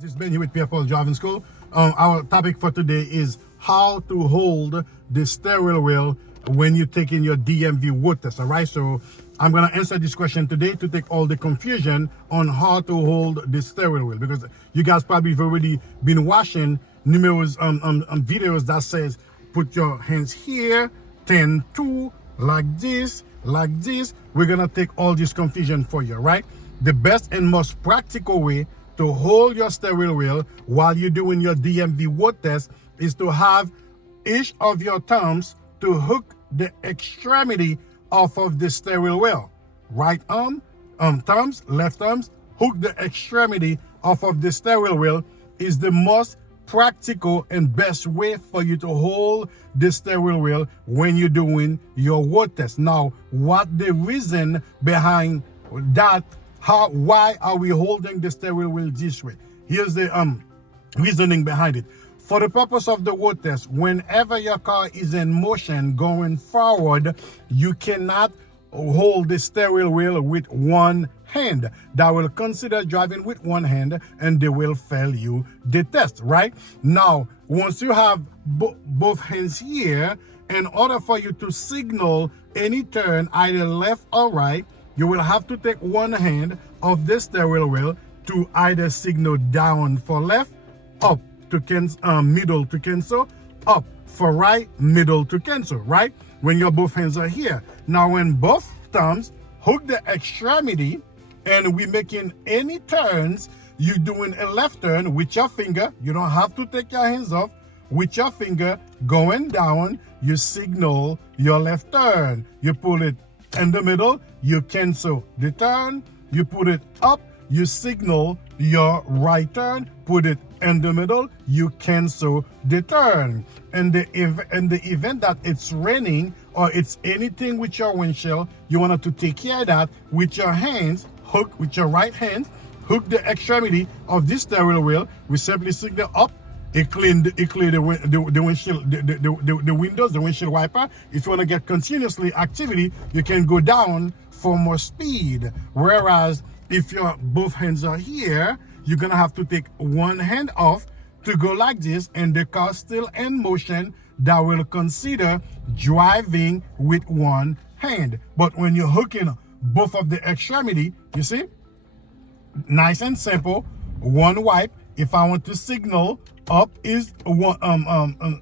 This is Ben here with Pierre Driving School. Our topic for today is how to hold the steering wheel when you're taking your DMV road test. All right, so I'm going to answer this question today to take all the confusion on how to hold the steering wheel, because you guys probably have already been watching numerous videos that says put your hands here, 10-2, like this, like this. We're going to take all this confusion for you, right? The best and most practical way to hold your steering wheel while you're doing your DMV road test is to have each of your thumbs to hook the extremity off of the steering wheel. Right arm, thumbs, left thumbs, hook the extremity off of the steering wheel is the most practical and best way for you to hold the steering wheel when you're doing your road test. Now, what the reason behind that? Why are we holding the steering wheel this way? Here's the reasoning behind it. For the purpose of the road test, whenever your car is in motion going forward, you cannot hold the steering wheel with one hand. That will consider driving with one hand and they will fail you the test, right? Now, once you have both hands here, in order for you to signal any turn, either left or right, you will have to take one hand of the steering wheel to either signal down for left, up to middle to cancel, up for right, middle to cancel, right? When your both hands are here. Now, when both thumbs hook the extremity and we're making any turns, you're doing a left turn with your finger. You don't have to take your hands off. With your finger going down, you signal your left turn. You pull it in the middle, you cancel the turn. You put it up, you signal your right turn. Put it in the middle, you cancel the turn. In the event that it's raining or it's anything with your windshield, you want to take care of that with your hands. Hook with your right hand, hook the extremity of this steering wheel. We simply signal up. It clean the windshield, the windows, the windshield wiper. If you want to get continuously activity, you can go down for more speed. Whereas if your both hands are here, you're gonna have to take one hand off to go like this, and the car still in motion. That will consider driving with one hand. But when you're hooking both of the extremity, you see, nice and simple. One wipe. If I want to signal, up is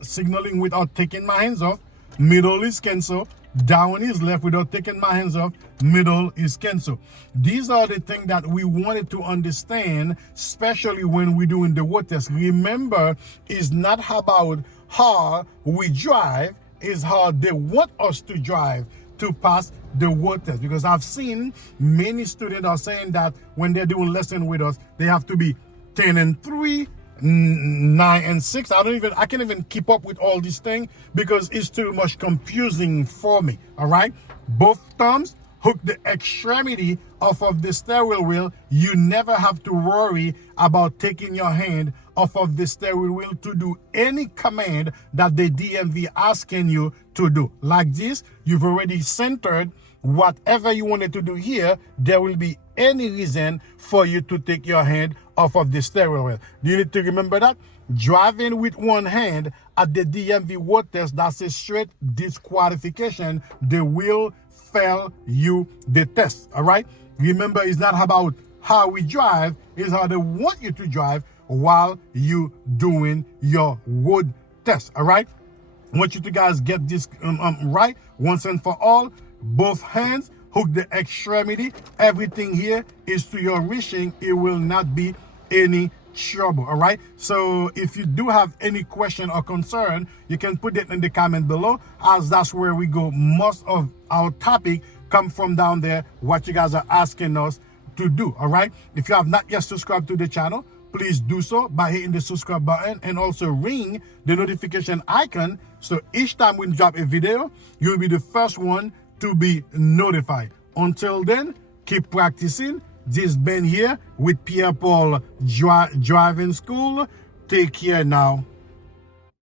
signaling without taking my hands off. Middle is cancel. Down is left without taking my hands off. Middle is cancel. These are the things that we wanted to understand, especially when we're doing the road test. Remember, it's not about how we drive, it's how they want us to drive to pass the road test. Because I've seen many students are saying that when they're doing lesson with us, they have to be 10-3, 9-6. I can't even keep up with all these things because it's too much confusing for me. All right, both thumbs hook the extremity off of the steering wheel. You never have to worry about taking your hand off of the steering wheel to do any command that the DMV asking you to do. Like this, you've already centered whatever you wanted to do here. There will be any reason for you to take your hand off of the steering wheel. You need to remember that driving with one hand at the DMV road test, that's a straight disqualification. They will fail you the test. All right, remember, it's not about how we drive, it's how they want you to drive while you doing your road test. All right, I want you to guys get this right once and for all. Both hands hook the extremity. Everything here is to your wishing. It will not be any trouble. All right, so if you do have any question or concern, you can put it in the comment below, as that's where we go. Most of our topic come from down there, what you guys are asking us to do. All right, if you have not yet subscribed to the channel, please do so by hitting the subscribe button and also ring the notification icon, so each time we drop a video, you'll be the first one to be notified. Until then, keep practicing. This has been here with Pierre Driving School. Take care now.